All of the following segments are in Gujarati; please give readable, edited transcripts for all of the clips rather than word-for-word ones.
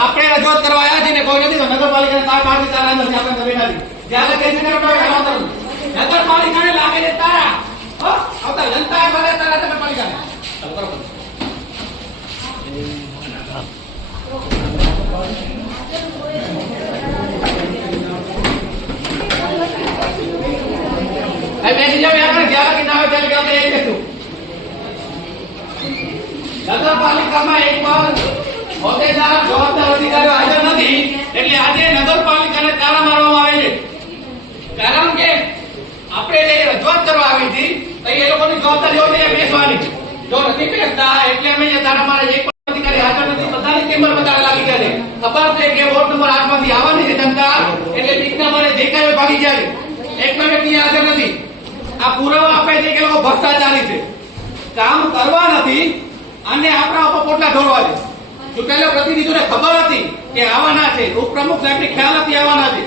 આપણે રજૂઆત કરવા આવ્યા છીએ ને કોઈ નથી તો નગરપાલિકાને તાર પાડતી તારા નથી આપણે બેઠા છીએ જ્યારે કઈ જગ્યાએ નગરપાલિકાને લાગે છે તારા આવતા જનતા ભલે તારા નગરપાલિકાને બેસી જાવ યાર જ્યારે કે ના હોય ત્યારે આપણે એ કહેશું નગરપાલિકામાં એક વાર હોદ્દેદાર જવાબદાર અધિકારીઓ હાજર નથી એટલે આજે નગરપાલિકાને તાળા મારવામાં આવે છે કારણ કે આપણે જે રજૂઆત કરવા આવી હતી તો એ લોકોની જવાબદારી હોય બેસવાની જો નથી બેસતા એટલે અમે તારા મારે એક પણ અધિકારી હાજર નથી બધાની ટેમ્બર બધા લાગી ગયા છે ખબર છે કે વોર્ડ નંબર 8 માંથી આવવાની છે જનતા એટલે બીકના મને જે કાંઈ ભાગી જાય એક પણ વ્યક્તિ હાજર નથી આ પુરાવા આપે છે કે લોકો ભ્રષ્ટાચારી છે કામ કરવા નથી અને આપણા ઉપર પોટલા ઢોળવા છે ચૂંટાયેલા પ્રતિનિધિઓને ખબર હતી કે આવવાના છે ઉપપ્રમુખ સાહેબને ખ્યાલ હતી આવવાના છે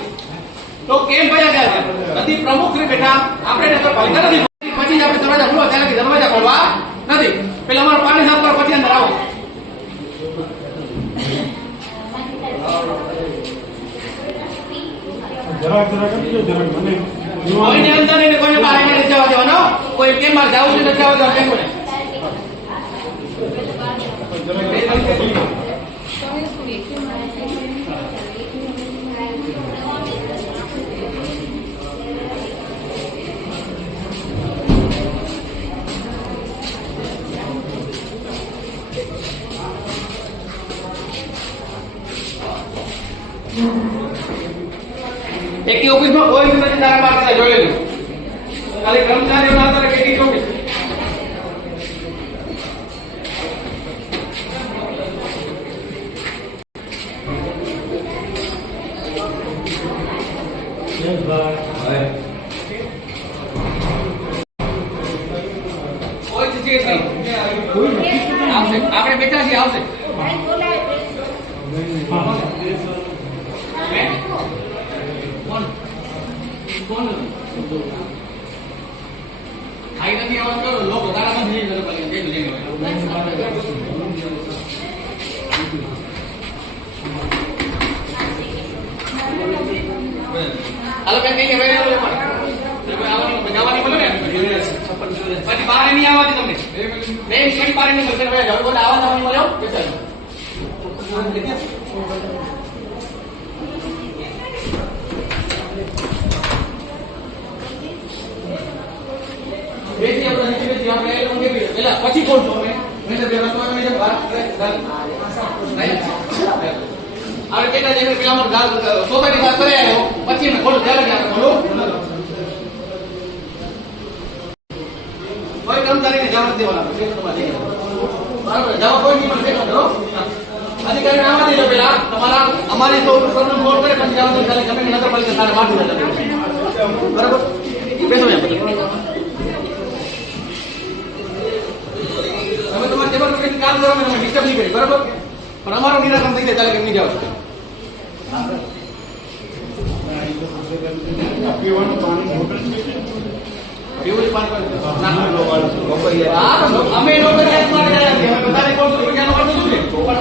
તો કેમ ભયા ગયા છે નથી પ્રમુખ શ્રી બેઠા આપણે નગરપાલિકા નથી પછી આપણે દરવાજા ખોલવા ત્યારે દરવાજા ખોલવા નથી પેલા અમારું પાણી સાફ કરો પછી અંદર આવો કોઈને અંદર નહીં કોઈને બહાર નથી જવા દેવાનો કોઈ કેમ બહાર જવું છે નથી જવા દેવાનું એક ઓફિસમાં કોઈ નથી તારા પાસે જોયેલું ખાલી કર્મચારીઓ ના કરે કે ઓફિસ આપણે બેઠા છીએ આવશે લોકો તારા હાલો કઈ કઈ જવાની બોલો ને પછી બહાર નહીં આવવાથી તમને બે મિનિટ બહાર નહીં બોલે આવા જવાની બોલો પછી બોલતો સોસાયટી વાત કરે પછી બોલો બોલો કોઈ કર્મચારીને જવા દેવાના બરાબર જવા કોઈ નહીં મળશે અધિકારી આવવા દેજો પેલા તમારા અમારી તો પ્રોબ્લેમ સોલ્વ કરે પછી જવા દો તમે નગરપાલિકા સારા માઠું બરાબર બેસો તમે તમારા ટેબલ પર કામ કરો અમે ડિસ્ટર્બ નહીં કરી બરાબર પણ અમારું નિરાકરણ થઈ જાય ત્યારે કેમ નહીં જાવ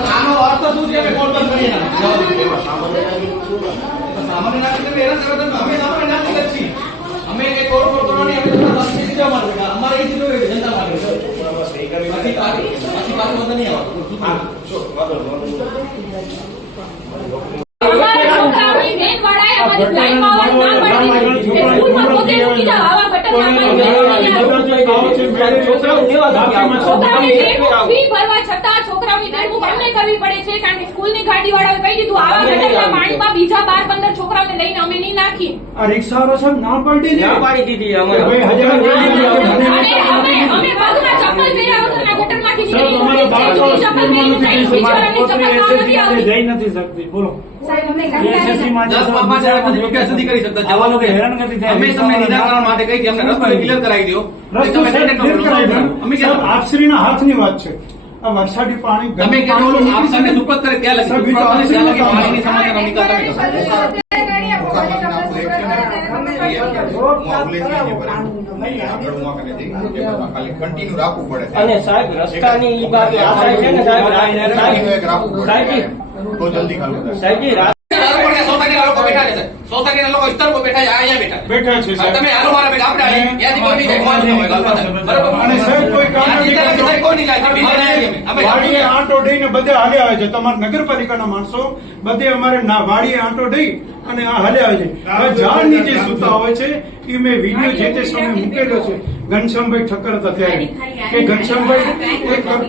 આનો અર્થ શું છે અમે કોલ બંધ કરીએ સામાન્ય નાગરિક અમે કોલ કરવાની અમારે એ જનતા માટે છોકરાઓની દેખરેખ અમને કરવી પડે છે કારણ કે સ્કૂલની ગાડી વાળાએ કહી દીધું આવા ગટરના પાણીમાં બીજા 12-15 છોકરાઓને લઈને અમે નહીં નાખીએ. આ રિક્ષાવાળો છે ના પાડી દીધી અમે બાજુમાં ચપ્પલ પહેર્યા વગરના ગટરમાંથી જઈ નથી શકતી બોલો આપશ્રીના હાથની વાત છે. આ વરસાદી પાણી તમે ગંદુ કીધું ઓલું પાણી આપસાને સુપ્રત કરે ત્યાં લગી સાહેબ, એ તો સુપ્રત કરે ત્યાં લગી આપસાને પાણીની સમસ્યાનો નિકાલ તમે કરો. કન્ટિન્યુ રાખવું પડે અને સાહેબ રસ્તાની ઈ બાજુ આ સાઈડ છે ને સાહેબ તો જલ્દી ખાલું થાય. સાહેબજી સોસાયટીના લોકો બેઠા છે સાહેબ. સોસાયટીના લોકો વિસ્તાર પર બેઠા છે અહીંયા બેઠા છે. બેઠા છે સાહેબ. તમે હાલો મારા બેટા આપણે આવીએ. ત્યાંથી કોઈ નહીં જાય. મોજ ન હોય, ગલત થાય. બરાબર? અને સાહેબ કોઈ કામ નથી ત્યાંથી કરતું. કોઈ નહીં જાય. તમે બીજા નહીં આવીએ. અમે વાડીએ આંટો દઈને બધે હાલે આવે છે. તમારા નગરપાલિકાના માણસો બધે અમારે વાડીએ આંટો દઈ અને આ હાલે આવે છે. હવે ઝાડ નીચે સૂતા હોય છે એ મેં વિડીયો જે તે સમય મૂકેલો છે. ઘનશ્યામભાઈ ઠક્કર હતા ત્યારે કે ઘનશ્યામભાઈ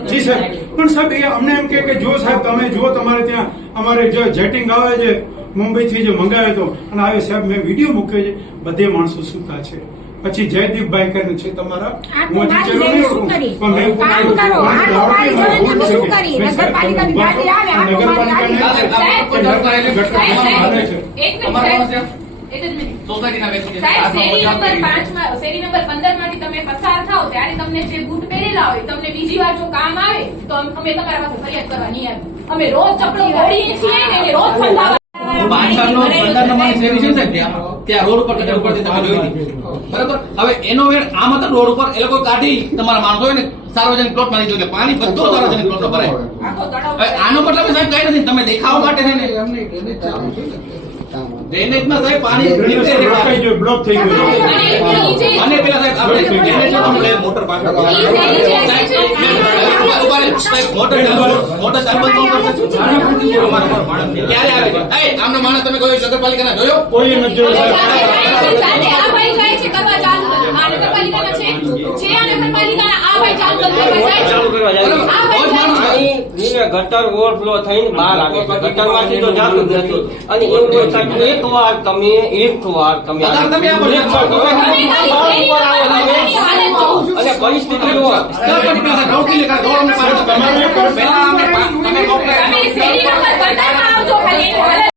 જી સાહેબ, પણ સાહેબ એ અમને એમ કે જો સાહેબ તમે જો તમારે ત્યાં અમારે જે જેટિંગ આવે છે મુંબઈથી જે મંગાવ્યો હતો અને આવે સાહેબ મેં વિડીયો મૂક્યો છે બધે માણસો સૂતા છે. પછી જયદીપભાઈ કરીને છે તમારા હું હજી ચલો નહીં ઓળખું, પણ મેં કામ કરો, આટો મારી જોડે તમે શું કરી? નગરપાલિકાની ગાડી આવે, આટો મારી આવી જાય. અમારા માણસ છે. એક જ મિનિટ. સોસાયટીના વ્યક્તિ છે. સાહેબ, શેરી નંબર 5 માં, શેરી નંબર 15 માંથી તમે પસાર થાઓ ત્યારે તમને જે બૂટ પહેરેલા હોય તમને બીજી વાર જો કામ આવે તો અમે તમારા પાસે ફરિયાદ કરવા નહીં આવીએ. અમે રોજ ચપલો ઓળીએ છીએ ને એને રોજ ફંદાવા. 5 નંબરની શેરી છે ને સાહેબ, ત્યાં રોડ ઉપર કચરો ઉપરથી તમે જોઈ હતી. બરાબર? હવે એનો વેર આમ હતો રોડ ઉપર એ લોકો કાઢી તમારા માણસો હોય ને સાર્વજનિક પ્લોટ માં જોઈ પાણી બધું સાર્વજનિક પ્લોટ માં ભરાય. આખો તળાવ. હવે આનો મતલબ સાહેબ કઈ નથી, તમે દેખાવા માટે છે ને ડ્રેનેજમાં સાહેબ પાણી નીકળે છે. બ્લોક થઈ ગયો છે. અને પેલા સાહેબ આપણે ડ્રેનેજમાં આપણે મોટર પાછળ મોટર ચાલુ ક્યારે આવે છે? આમનો માણસ તમે કોઈ નગરપાલિકાના જોયો? કોઈ નથી જોયું સાહેબ. જાતે આ ભાઈ જાય છે કરવા ચાલુ કરે. આ નગરપાલિકાના છે આ નગરપાલિકાના આ ભાઈ ચાલુ કરવા જાય છે. ચાલુ કરવા જાય છે. આ ભાઈ જાય છે. અહીં ગટર ઓવરફ્લો થઈને બહાર આવે છે. ગટરમાંથી તો જાતું જ નથી. અને એવું હોય સાહેબ, એકવાર તમે દાદા, તમે આ બોલો. બહાર ઉપર આવો તમે. અને પરિસ્થિતિ જુઓ. રોકી લે, દોડ અમને પાડો. પહેલા